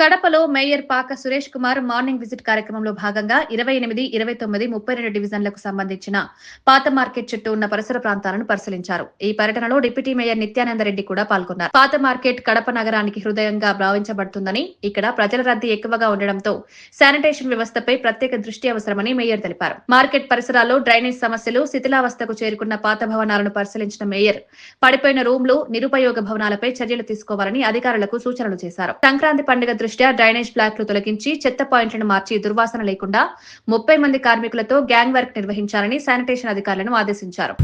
కడపలో మేయర్ పాక Suresh Kumar morning visit కార్యక్రమంలో భాగంగా 28, 29, 32 డివిజన్లకు సంబంధించిన పాత మార్కెట్ చుట్టూ ఉన్న పరిసర ప్రాంతాలను పరిశీలించారు. ఈ పర్యటనలో డిప్యూటీ మేయర్ నిత్యానందరెడ్డి కూడా పాల్గొన్నారు. పాత మార్కెట్ కడప నగరానికి హృదయంగా భావించబడుతుందని, ఇక్కడ ప్రజల రద్దీ ఎక్కువగా ఉండడంతో శానిటేషన్ వ్యవస్థపై ప్రత్యేక దృష్టి అవసరమని మేయర్ తెలిపారు. మార్కెట్ పరిసరాల్లో డ్రైనేజ్ సమస్యలు, శిథిలావస్థకు చేరుకున్న పాత భవనాలను పరిశీలించిన మేయర్ పడిపోయిన రూమ్లు, నిరుపయోగ భవనాలపై చర్యలు తీసుకోవాలని అధికారులకు సూచనలు చేశారు. సంక్రాంతి పండుగ దృష్ట్యా డ్రైనేజ్ బ్లాక్లు తొలగించి చెత్త పాయింట్లను మార్చి దుర్వాసన లేకుండా 30 మంది కార్మికులతో గ్యాంగ్ వర్క్ నిర్వహించాలని శానిటేషన్ అధికారులను ఆదేశించారు.